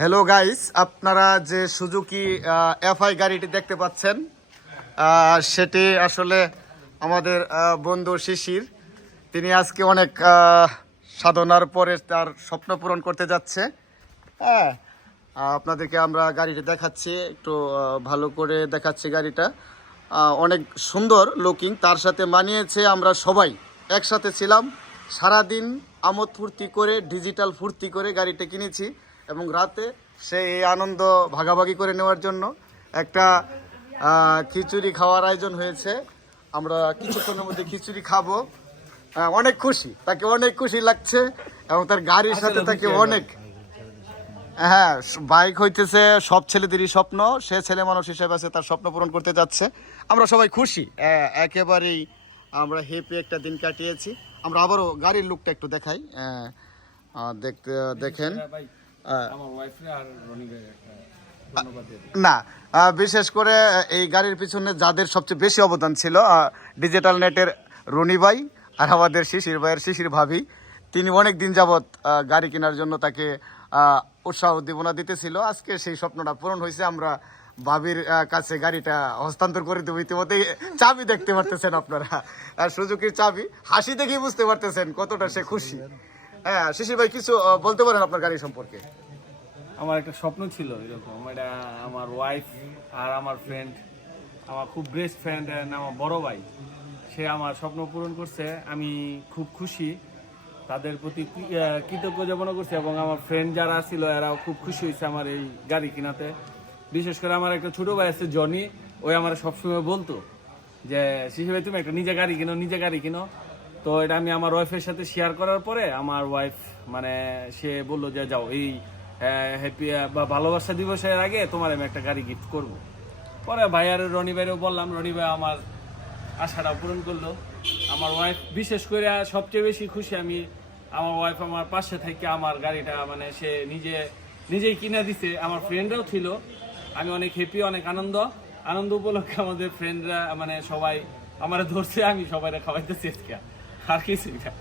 Hello guys, আপনারা যে Suzuki FI গাড়িটি দেখতে পাচ্ছেন, সেটি আসলে আমাদের বন্ধু শিশির। তিনি আজকে অনেক সাধনার পরে তার স্বপ্ন পূরণ করতে যাচ্ছে। হ্যাঁ, আপনাদেরকে আমরা গাড়িটি দেখাচ্ছি, একটু ভালো করে দেখাচ্ছি। গাড়িটা অনেক সুন্দর লুকিং, তার সাথে মানিয়েছে। আমরা সবাই একসাথে ছিলাম, সারাদিন আমোদ ফুর্তি করে, ডিজিটাল ফুর্তি করে গাড়িটা কিনেছি এবং রাতে সেই এই আনন্দ ভাগাভাগি করে নেওয়ার জন্য একটা খিচুড়ি খাওয়ার আয়োজন হয়েছে। আমরা কিছুক্ষণের মধ্যে খিচুড়ি খাবো। অনেক খুশি, তাকে অনেক খুশি লাগছে এবং তার গাড়ির সাথে তাকে অনেক, হ্যাঁ, বাইক হইতেছে সব ছেলেদেরই স্বপ্ন। সে ছেলে মানুষ হিসেবে আছে, তার স্বপ্ন পূরণ করতে যাচ্ছে। আমরা সবাই খুশি, একেবারেই আমরা হ্যাপি একটা দিন কাটিয়েছি। আমরা আবারও গাড়ির লুকটা একটু দেখাই, দেখতে দেখেন। না, বিশেষ করে এই গাড়ির পিছনে যাদের সবচেয়ে বেশি অবদান ছিল, ডিজিটাল নেটের রনি ভাই আর আমাদের শিশির ভাইয়ের শিশির ভাবি। তিনি অনেক দিন যাবৎ গাড়ি কেনার জন্য তাকে উৎসাহ উদ্দীপনা দিতেছিল। আজকে সেই স্বপ্নটা পূরণ হয়েছে। আমরা ভাবির কাছে গাড়িটা হস্তান্তর করে দেবো। ইতিমধ্যেই চাবি দেখতে পারতেছেন আপনারা, আর সুজুকির চাবি। হাসি দেখেই বুঝতে পারতেছেন কতটা সে খুশি। হ্যাঁ, শিশির ভাই কিছু বলতে পারেন আপনার গাড়ি সম্পর্কে? আমার একটা স্বপ্ন ছিল এরকম, এটা আমার ওয়াইফ আর আমার ফ্রেন্ড, আমার খুব বেস্ট ফ্রেন্ড, আমার বড় ভাই, সে আমার স্বপ্ন পূরণ করছে। আমি খুব খুশি, তাদের প্রতি কৃতজ্ঞ জ্ঞাপন করছি এবং আমার ফ্রেন্ড যারা ছিল এরাও খুব খুশি হয়েছে আমার এই গাড়ি কিনাতে। বিশেষ করে আমার একটা ছোট ভাই আছে জনি, ওই আমার সবসময় বলতো যে শিশু ভাই তুমি একটা নিজে গাড়ি কিনো, নিজে গাড়ি কিনো। তো এটা আমি আমার ওয়াইফের সাথে শেয়ার করার পরে আমার ওয়াইফ মানে সে বললো যে যাও, এই হ্যাপি বা ভালোবাসা দিবসের আগে তোমার আমি একটা গাড়ি গিফট করব। পরে ভাই আর রনি ভাইও বললাম, রনি ভাই আমার আশাটা পূরণ করলো। আমার ওয়াইফ বিশেষ করে সবচেয়ে বেশি খুশি আমি, আমার ওয়াইফ আমার পাশে থেকে আমার গাড়িটা মানে সে নিজেই কিনে দিছে। আমার ফ্রেন্ডরাও ছিল, আমি অনেক হ্যাপি, অনেক আনন্দ উপলক্ষে আমাদের ফ্রেন্ডরা মানে সবাই আমার ধরছে, আমি সবাই খাওয়াইতেছি আজকে, আর কিছু না।